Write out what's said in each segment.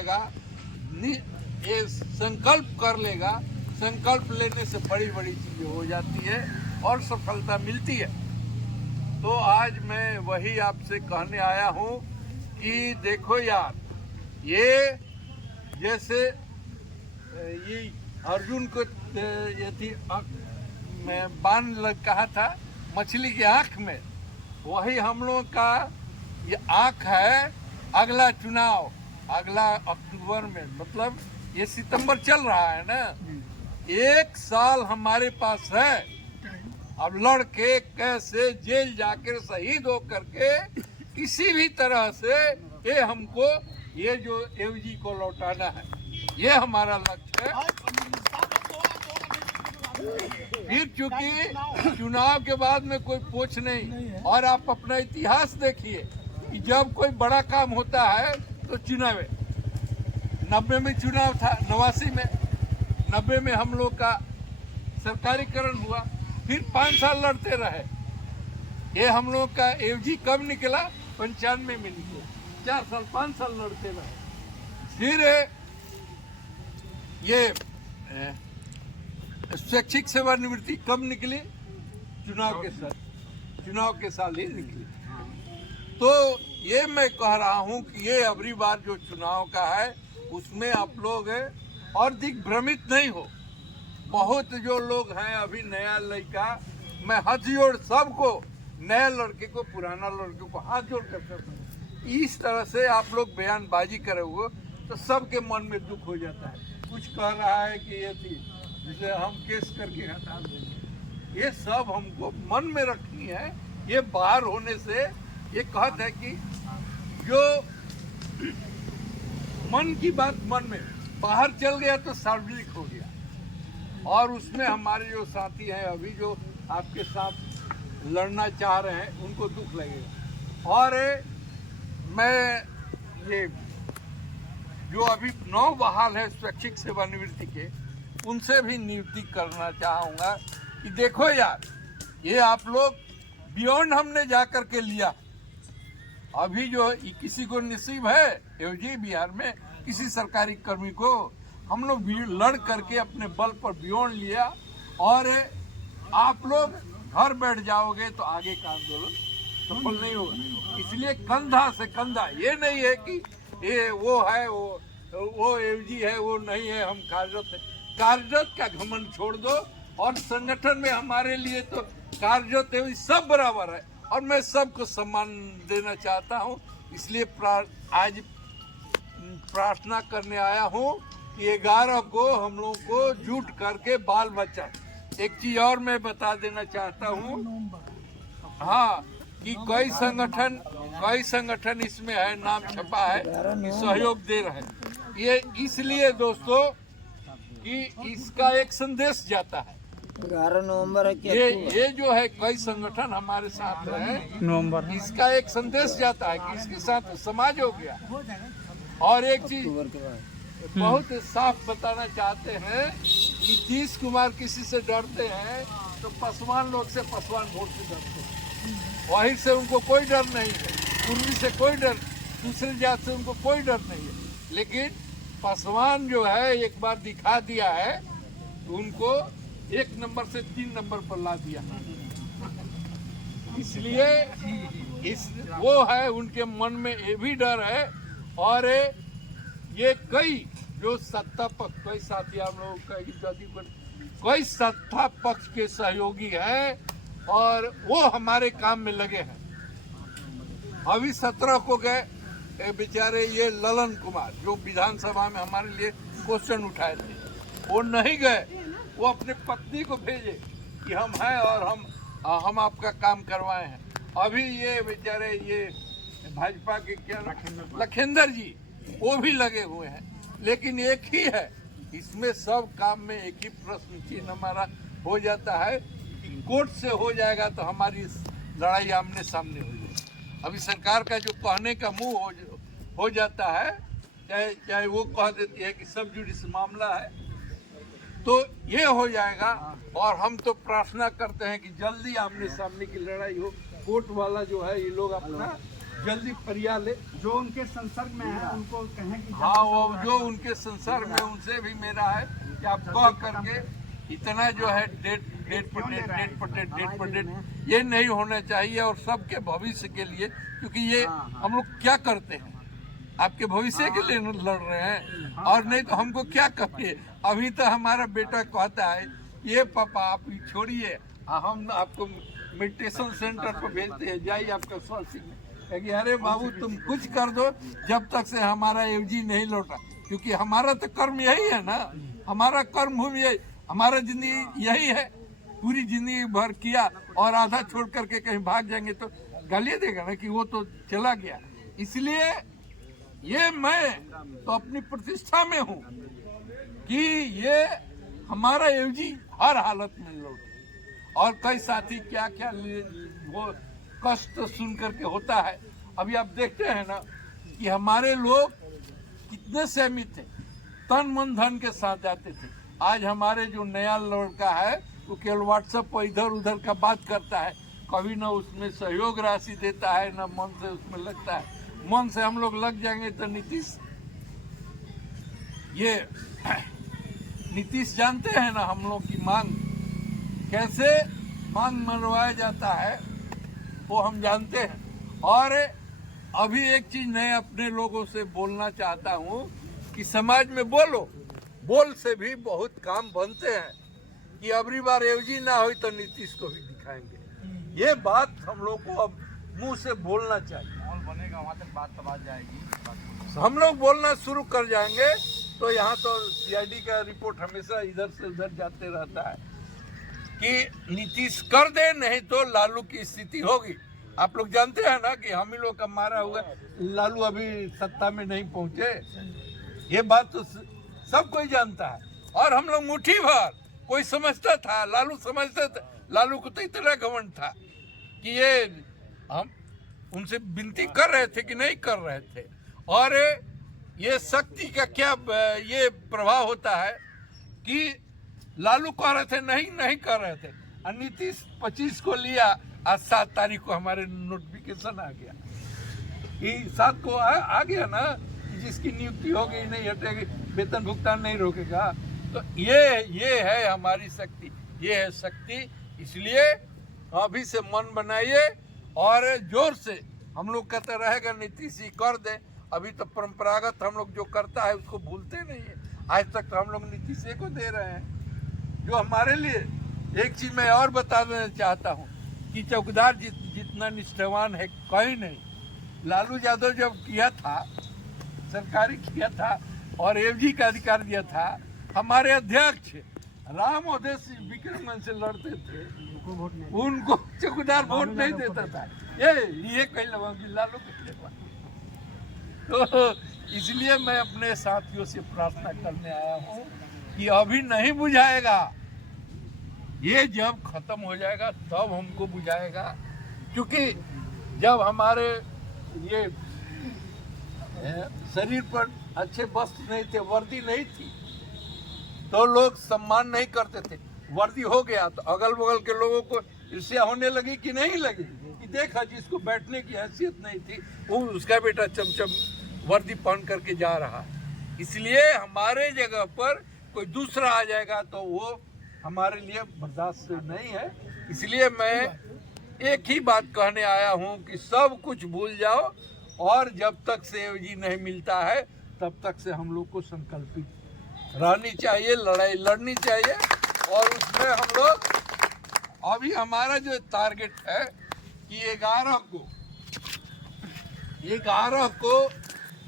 जगह ये संकल्प कर लेगा, संकल्प लेने से बड़ी बड़ी चीजें हो जाती है और सफलता मिलती है। तो आज मैं वही आपसे कहने आया हूँ कि देखो यार, ये जैसे ये अर्जुन को यदि मैं बाण लग कहा था मछली की आंख में, वही हम लोगों का ये आंख है। अगला चुनाव अगला अक्टूबर में, मतलब ये सितंबर चल रहा है ना, 1 साल हमारे पास है। अब लड़के कैसे जेल जाकर शहीद हो करके किसी भी तरह से ये हमको ये जो एवजी को लौटाना है, ये हमारा लक्ष्य है। फिर चूंकि चुनाव के बाद में कोई पूछ नहीं, और आप अपना इतिहास देखिए कि जब कोई बड़ा काम होता है तो चुनाव 90 में चुनाव था, 89 में, 90 में हम लोग का सरकारीकरण हुआ, फिर 5 साल लड़ते रहे। ये हम लोग का एवजी कब निकला? 95 में निकला, 4 साल 5 साल लड़ते रहे। फिर ये स्वैच्छिक सेवानिवृत्ति कब निकली? चुनाव के साल ही निकली। तो ये मैं कह रहा हूँ कि ये अबरी बार जो चुनाव का है उसमें आप लोग और दिग्भ्रमित नहीं हो। बहुत जो लोग हैं अभी नया लड़का, मैं हाथ जोड़ सबको, नया लड़के को पुराना लड़के को हाथ जोड़ कर सकता हूँ, इस तरह से आप लोग बयानबाजी करोगे तो सबके मन में दुख हो जाता है। कुछ कह रहा है कि ये थी जिसे हम केस करके हटा देंगे, ये सब हमको मन में रखनी है। ये बाहर होने से ये कहते हैं कि जो मन की बात मन में, बाहर चल गया तो सार्वजनिक हो गया। और उसमें हमारे जो साथी हैं अभी जो आपके साथ लड़ना चाह रहे हैं उनको दुख लगेगा। और मैं ये जो अभी 9 बहाल है स्वैच्छिक सेवानिवृत्ति के, उनसे भी नियुक्ति करना चाहूँगा कि देखो यार, ये आप लोग बियॉन्ड हमने जा कर के लिया। अभी जो किसी को नसीब है एवजी बिहार में, किसी सरकारी कर्मी को हम लोग लड़ करके अपने बल पर बियॉन्ड लिया, और आप लोग घर बैठ जाओगे तो आगे का आंदोलन सफल नहीं होगा। इसलिए कंधा से कंधा, ये नहीं है कि ये वो है वो एवजी है वो नहीं है, हम कार्यरत है। कार्यरत का घमंड छोड़ दो, और संगठन में हमारे लिए तो कार्यरत एवजी सब बराबर है, और मैं सबको सम्मान देना चाहता हूँ। इसलिए आज प्रार्थना करने आया हूँ कि 11 को हम लोग को जुट करके बाल बच्चा। एक चीज और मैं बता देना चाहता हूँ, हाँ, कि कई संगठन इसमें है, नाम छपा है कि सहयोग दे रहे हैं। ये इसलिए दोस्तों कि इसका एक संदेश जाता है। 11 नवंबर है क्या? ये जो है कई संगठन हमारे साथ है, नवंबर, इसका एक संदेश जाता है कि इसके साथ समाज हो गया। और एक चीज बहुत साफ बताना चाहते हैं, नीतीश कुमार किसी से डरते हैं तो पासवान लोग से, पासवान वोट से डरते हैं। वहीं से उनको कोई डर नहीं है, कुर्मी से कोई डर, दूसरी जात से उनको कोई डर नहीं है। लेकिन पासवान जो है एक बार दिखा दिया है तो उनको 1 नंबर से 3 नंबर पर ला दिया। इसलिए वो है, उनके मन में ये भी डर है। और ये कई जो सत्ता पक्ष, कई साथी हम लोग कई सत्ता पक्ष के सहयोगी हैं और वो हमारे काम में लगे हैं। अभी 17 को गए बेचारे ये ललन कुमार, जो विधानसभा में हमारे लिए क्वेश्चन उठाए थे, वो नहीं गए। वो अपने पत्नी को भेजे कि हम हैं और हम आपका काम करवाए हैं। अभी ये बेचारे ये भाजपा के क्या लखिंदर जी, वो भी लगे हुए हैं। लेकिन एक ही है, इसमें सब काम में एक ही प्रश्न चिन्ह हमारा हो जाता है कि कोर्ट से हो जाएगा तो हमारी लड़ाई आमने सामने हो जाएगी। अभी सरकार का जो कहने का मुंह हो जाता है, चाहे वो कह देती है कि सब जुडिस मामला है, तो ये हो जाएगा। और हम तो प्रार्थना करते हैं कि जल्दी आमने सामने की लड़ाई हो। कोर्ट वाला जो है ये लोग अपना जल्दी फरिया ले। जो उनके संसर्ग में है उनको कहें कि हाँ, वो जो उनके संसर्ग में उनसे भी मेरा है कि आप कह करके इतना जो है डेट पर डेट ये नहीं होना चाहिए, और सबके भविष्य के लिए, क्योंकि ये हम लोग क्या करते हैं, आपके भविष्य के लिए लड़ रहे हैं, और नहीं तो हमको क्या करिए। अभी तो हमारा बेटा कहता है ये पापा आप छोड़िए, हम आपको मेडिटेशन सेंटर पर भेजते हैं, जाइए आपका स्वास्थ्य में। कि अरे बाबू तुम कुछ कर दो जब तक से हमारा एवजी नहीं लौटा, क्योंकि हमारा तो कर्म यही है ना, हमारा कर्म भूमि यही, हमारा जिंदगी यही है। पूरी जिंदगी भर किया और आधा छोड़ करके कहीं भाग जाएंगे तो गाली देगा ना कि वो तो चला गया। इसलिए ये मैं तो अपनी प्रतिष्ठा में हूँ कि ये हमारा एवजी हर हालत में लौटे। और कई साथी क्या क्या वो कष्ट सुन करके होता है। अभी आप देखते हैं ना कि हमारे लोग कितने सहमित थे, तन मन धन के साथ जाते थे। आज हमारे जो नया लड़का है वो केवल व्हाट्सएप पर इधर उधर का बात करता है, कभी ना उसमें सहयोग राशि देता है, ना मन से उसमें लगता है। मन से हम लोग लग जाएंगे तो नीतीश जानते हैं ना हम लोग की मांग कैसे मांग मनवाया जाता है, वो हम जानते हैं। और अभी एक चीज मैं अपने लोगों से बोलना चाहता हूँ कि समाज में बोल से भी बहुत काम बनते हैं। कि अबरी बार एवजी ना हो तो नीतीश को भी दिखाएंगे, ये बात हम लोग को अब मुंह से बोलना चाहिए। माहौल बनेगा वहाँ तक बात आ जाएगी, हम लोग बोलना शुरू कर जाएंगे तो यहाँ तो सीआईडी का रिपोर्ट हमेशा इधर से उधर जाते रहता है कि नीतीश कर दे, नहीं तो लालू की स्थिति होगी। आप लोग जानते हैं ना कि हम ही लोग का मारा हुआ, लालू अभी सत्ता में नहीं पहुंचे, ये बात तो सब कोई जानता है। और हम लोग मुट्ठी भर कोई समझता था, लालू समझता था, लालू को तो इतना घमंड था कि ये हम उनसे विनती कर रहे थे कि नहीं कर रहे थे। और ये शक्ति का क्या ये प्रभाव होता है कि लालू कह रहे थे नहीं कर रहे थे, और नीतीश 25 को लिया, आज 7 तारीख को हमारे नोटिफिकेशन आ गया कि 7 को आ गया ना, जिसकी नियुक्ति हो गई नहीं हटेगी, वेतन भुगतान नहीं रोकेगा। तो ये है हमारी शक्ति, ये है शक्ति। इसलिए अभी से मन बनाइए और जोर से हम लोग कहते रहेगा नीतीश जी कर दे। अभी तो परंपरागत हम लोग जो करता है उसको भूलते नहीं है। आज तक तो हम लोग नीतीश को दे रहे हैं जो हमारे लिए। एक चीज मैं और बता देना चाहता हूँ कि चौकीदार जितना निष्ठावान है कोई नहीं। लालू यादव जब किया था, सरकारी किया था और एवजी का अधिकार दिया था, हमारे अध्यक्ष राम उदय विक्रमगंज से लड़ते थे, उनको चौकीदार वोट नहीं देता था। ये कहीं लगा लालू तो इसलिए मैं अपने साथियों से प्रार्थना करने आया हूँ कि अभी नहीं बुझाएगा, ये जब खत्म हो जाएगा तब हमको बुझाएगा। क्योंकि जब हमारे ये शरीर पर अच्छे वस्त्र नहीं थे, वर्दी नहीं थी, तो लोग सम्मान नहीं करते थे। वर्दी हो गया तो अगल बगल के लोगों को ईर्ष्या होने लगी कि नहीं लगी कि देखा जिसको बैठने की हैसियत नहीं थी वो उसका बेटा चमचम वर्दी पहन करके जा रहा। इसलिए हमारे जगह पर कोई दूसरा आ जाएगा तो वो हमारे लिए बर्दाश्त नहीं है। इसलिए मैं एक ही बात कहने आया हूँ कि सब कुछ भूल जाओ, और जब तक से एवजी नहीं मिलता है तब तक से हम लोग को संकल्पित रहनी चाहिए, लड़ाई लड़नी चाहिए। और उसमें हम लोग अभी हमारा जो टारगेट है कि 11 को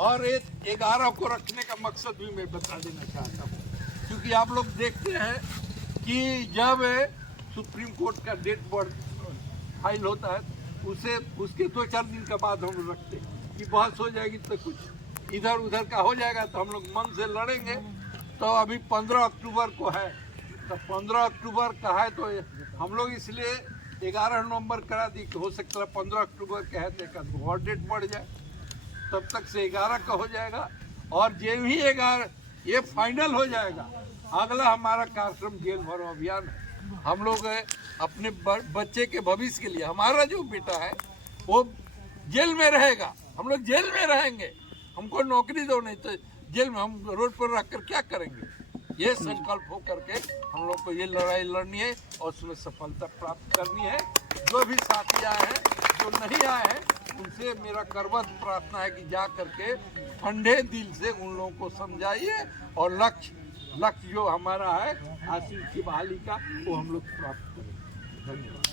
और 11 को रखने का मकसद भी मैं बता देना चाहता हूँ। क्योंकि आप लोग देखते हैं कि जब सुप्रीम कोर्ट का डेट फाइल होता है उसके 2-4 दिन के बाद हम लोग रखते हैं कि बहस हो जाएगी तो कुछ इधर उधर का हो जाएगा तो हम लोग मन से लड़ेंगे। तो अभी 15 अक्टूबर को है, तो 15 अक्टूबर का है तो हम लोग इसलिए 11 नवंबर करा दी कि हो सकता है 15 अक्टूबर के है तो और डेट बढ़ जाए, तब तक से 11 का हो जाएगा। और जब ही 11 ये फाइनल हो जाएगा, अगला हमारा कार्यक्रम जेल भरो अभियान है। हम लोग अपने बच्चे के भविष्य के लिए, हमारा जो बेटा है वो जेल में रहेगा, हम लोग जेल में रहेंगे, हमको नौकरी दो, नहीं तो जेल में हम रोड पर रखकर क्या करेंगे। ये संकल्प हो करके हम लोग को ये लड़ाई लड़नी है और उसमें सफलता प्राप्त करनी है। जो भी साथी आए हैं, जो नहीं आए हैं, उनसे मेरा करबद्ध प्रार्थना है कि जा करके ठंडे दिल से उन लोगों को समझाइए और लक्ष्य जो हमारा है आसिफ की बहाली का, वो हम लोग प्राप्त करें। धन्यवाद।